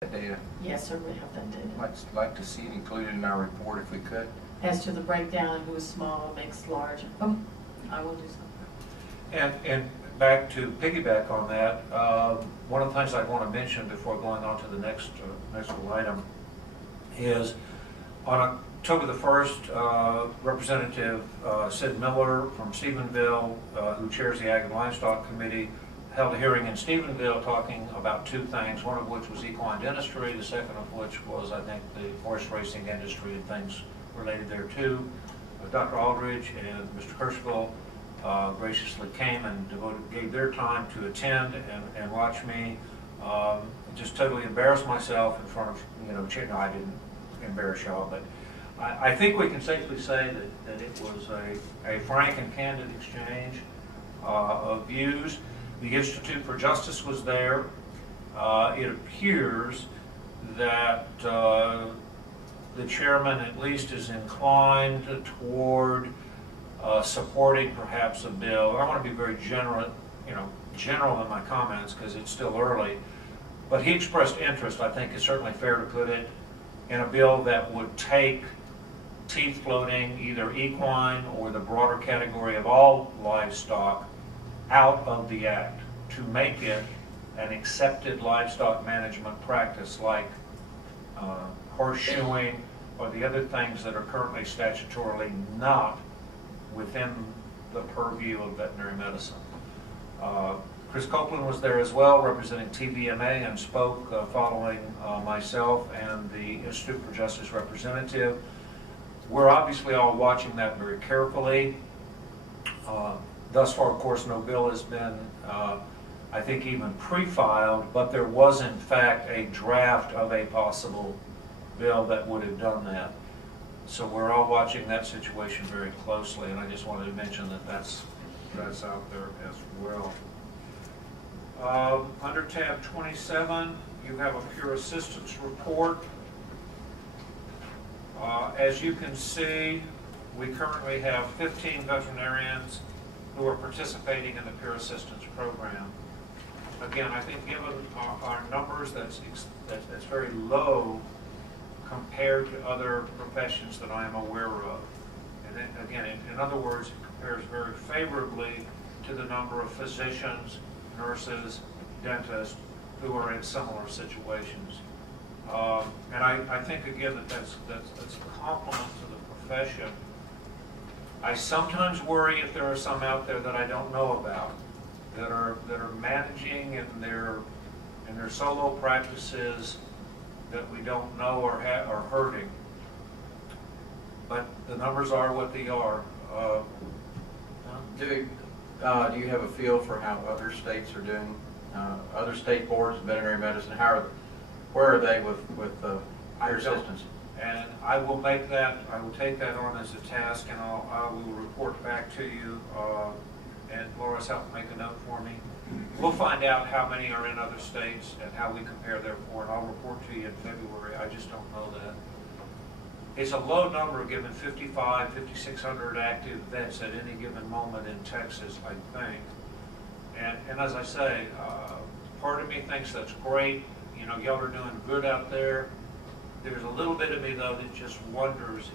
Data. Yes, sir, we have that data. I'd like to see it included in our report if we could. As to the breakdown, who is small, mixed, large, I will do something. And back to piggyback on that, one of the things I want to mention before going on to the next little item is on October the 1st, Representative Sid Miller from Stephenville, who chairs the Ag and Livestock Committee, held a hearing in Stephenville talking about two things, one of which was equine dentistry, the second of which was, I think, the horse racing industry and things related there too. Dr. Aldridge and Mr. Kirschville graciously came and gave their time to attend and watch me just totally embarrass myself in front of, no, I didn't embarrass y'all, but I think we can safely say that it was a frank and candid exchange of views. The Institute for Justice was there. It appears that the chairman at least is inclined toward supporting perhaps a bill. I want to be very general in my comments because it's still early, but he expressed interest, I think it's certainly fair to put it, in a bill that would take teeth floating, either equine or the broader category of all livestock, out of the act to make it an accepted livestock management practice like horseshoeing or the other things that are currently statutorily not within the purview of veterinary medicine. Chris Copeland was there as well, representing TVMA, and spoke following myself and the Institute for Justice representative. We're obviously all watching that very carefully. Thus far, of course, no bill has been, I think, even pre-filed, but there was, in fact, a draft of a possible bill that would have done that. So we're all watching that situation very closely, and I just wanted to mention that that's out there as well. Under tab 27, you have a Pure Assistance report. As you can see, we currently have 15 veterinarians who are participating in the Peer Assistance Program. Again, I think given our numbers, that's very low compared to other professions that I am aware of. And then, again, in other words, it compares very favorably to the number of physicians, nurses, dentists who are in similar situations. And I think, again, that's a compliment to the profession. I sometimes worry if there are some out there that I don't know about that are managing in their solo practices that we don't know are hurting. But the numbers are what they are. Do you have a feel for how other states are doing? Other state boards of veterinary medicine, where are they with Peer Assistance? And I will take that on as a task, and I will report back to you. And Laura's helped make a note for me. We'll find out how many are in other states and how we compare therefore, and I'll report to you in February. I just don't know that. It's a low number given 5,600 active vets at any given moment in Texas, I think. And as I say, part of me thinks that's great. Y'all are doing good out there. There's a little bit of me, though, that just wonders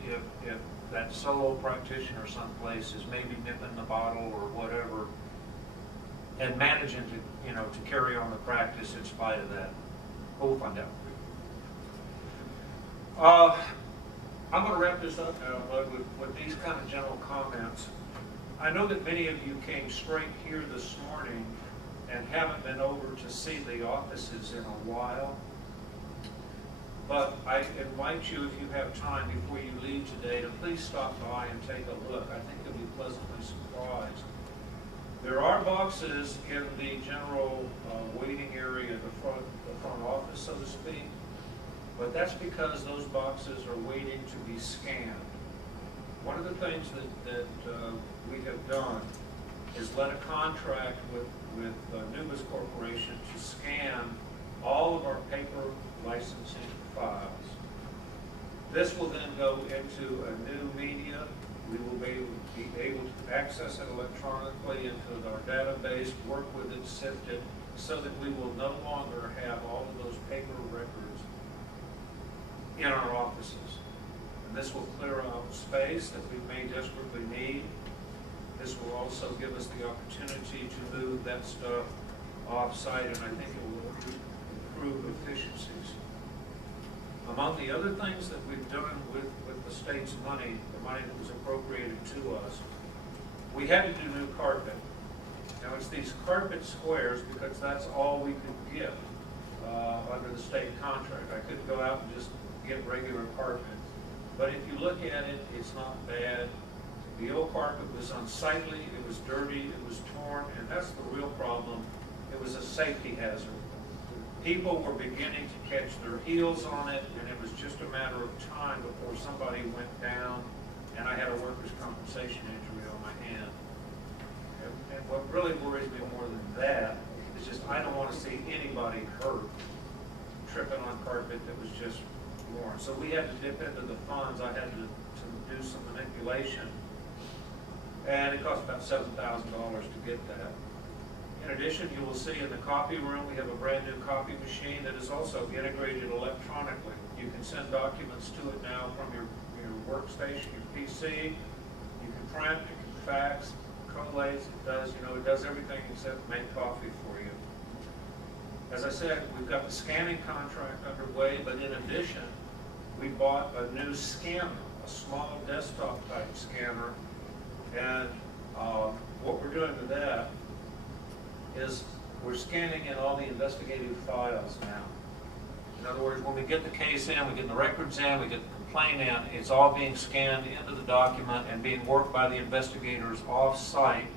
if that solo practitioner someplace is maybe nipping the bottle or whatever and managing to carry on the practice in spite of that. But we'll find out. I'm going to wrap this up now, Bud, with these kind of general comments. I know that many of you came straight here this morning and haven't been over to see the offices in a while. But I invite you, if you have time before you leave today, to please stop by and take a look. I think you'll be pleasantly surprised. There are boxes in the general waiting area, the front office, so to speak. But that's because those boxes are waiting to be scanned. One of the things that we have done is let a contract with Nubis Corporation to scan all of our paper licensing files. This will then go into a new media. We will be able to access it electronically into our database, work with it, sift it, so that we will no longer have all of those paper records in our offices. And this will clear out space that we may desperately need. This will also give us the opportunity to move that stuff off-site, and I think it will improve efficiencies. Among the other things that we've done with the state's money, the money that was appropriated to us, we had to do new carpet. Now it's these carpet squares because that's all we could get under the state contract. I couldn't go out and just get regular carpet. But if you look at it, it's not bad. The old carpet was unsightly, it was dirty, it was torn, and that's the real problem. It was a safety hazard. People were beginning to catch their heels on it, and it was just a matter of time before somebody went down, and I had a workers' compensation injury on my hand. And what really worries me more than that is just I don't want to see anybody hurt tripping on carpet that was just worn. So we had to dip into the funds. I had to do some manipulation, and it cost about $7,000 to get that. In addition, you will see in the copy room, we have a brand new copy machine that is also integrated electronically. You can send documents to it now from your workstation, your PC. You can print, you can fax, collates, it does everything except make coffee for you. As I said, we've got the scanning contract underway, but in addition, we bought a new scanner, a small desktop type scanner, and what we're doing with that is we're scanning in all the investigative files now. In other words, when we get the case in, we get the records in, we get the complaint in, it's all being scanned into the document and being worked by the investigators off-site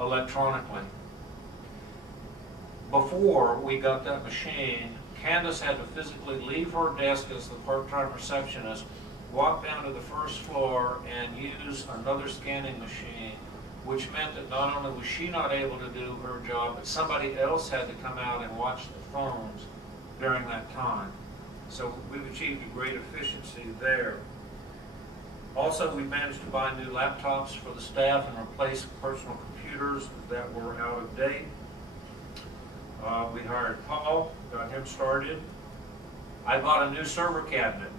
electronically. Before we got that machine, Candace had to physically leave her desk as the part-time receptionist, walk down to the first floor and use another scanning machine, which meant that not only was she not able to do her job, but somebody else had to come out and watch the phones during that time. So we've achieved a great efficiency there. Also, we managed to buy new laptops for the staff and replace personal computers that were out of date. We hired Paul, got him started. I bought a new server cabinet.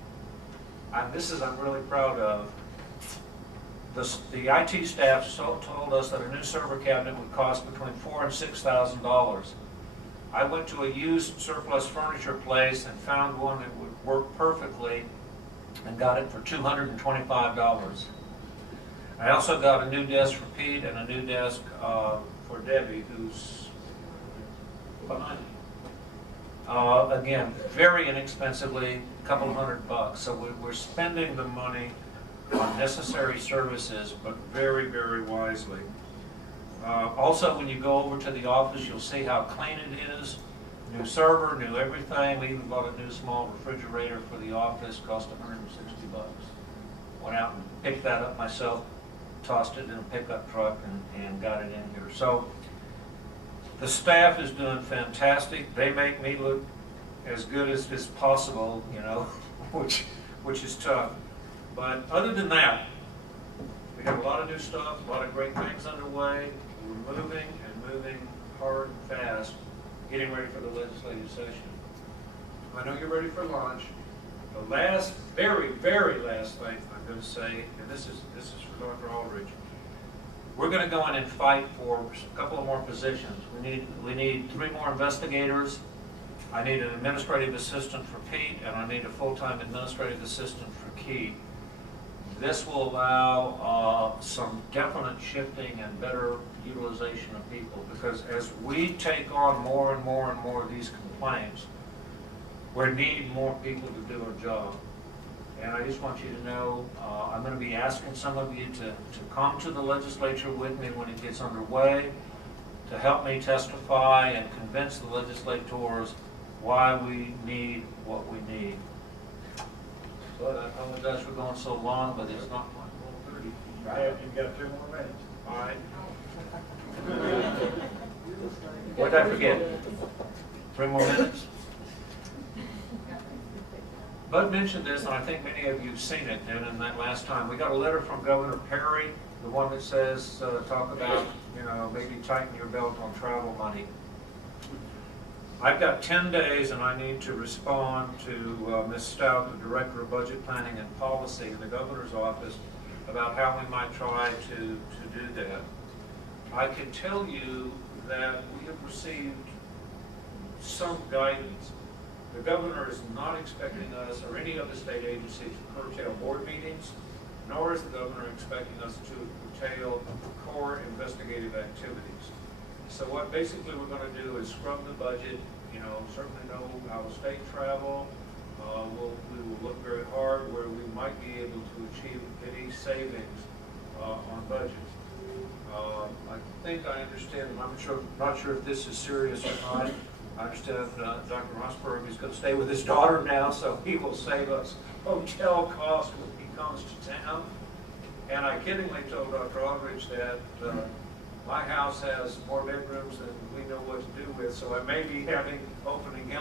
I'm really proud of. The IT staff told us that a new server cabinet would cost between $4,000 and $6,000. I went to a used surplus furniture place and found one that would work perfectly and got it for $225. I also got a new desk for Pete and a new desk for Debbie, who's behind me. Again, very inexpensively, a couple of $100. So we're spending the money on necessary services, but very, very wisely. Also, when you go over to the office, you'll see how clean it is. New server, new everything. We even bought a new small refrigerator for the office, cost $160. Went out and picked that up myself, tossed it in a pickup truck, and got it in here. So the staff is doing fantastic. They make me look as good as is possible, which is tough. But other than that, we have a lot of new stuff, a lot of great things underway. We're moving and moving hard and fast, getting ready for the legislative session. I know you're ready for lunch. The last, very, very last thing I'm going to say, and this is for Dr. Aldridge, we're going to go in and fight for a couple of more positions. We need 3 more investigators. I need an administrative assistant for Pete, and I need a full-time administrative assistant for Keith. This will allow some definite shifting and better utilization of people, because as we take on more and more and more of these complaints, we need more people to do our job. And I just want you to know, I'm going to be asking some of you to come to the legislature with me when it gets underway, to help me testify and convince the legislators why we need what we need. But I apologize for going so long, but it's not like 1:30. Right, you've got 2 more minutes. All right. What did I forget? 3 more minutes? Bud mentioned this, and I think many of you have seen it, and in that last time. We got a letter from Governor Perry, the one that says, talk about, maybe tighten your belt on travel money. I've got 10 days and I need to respond to Ms. Stout, the Director of Budget Planning and Policy in the Governor's Office, about how we might try to do that. I can tell you that we have received some guidance. The Governor is not expecting us or any other state agency to curtail board meetings, nor is the Governor expecting us to curtail core investigative activities. So what basically we're going to do is scrub the budget, certainly no out-of-state travel. We will look very hard where we might be able to achieve any savings on budget. I think I understand, I'm not sure if this is serious or not. I understand Dr. Rosberg is going to stay with his daughter now, so he will save us hotel costs when he comes to town. And I kiddingly told Dr. Aldridge that my house has more bedrooms than we know what to do with, so I may be having opening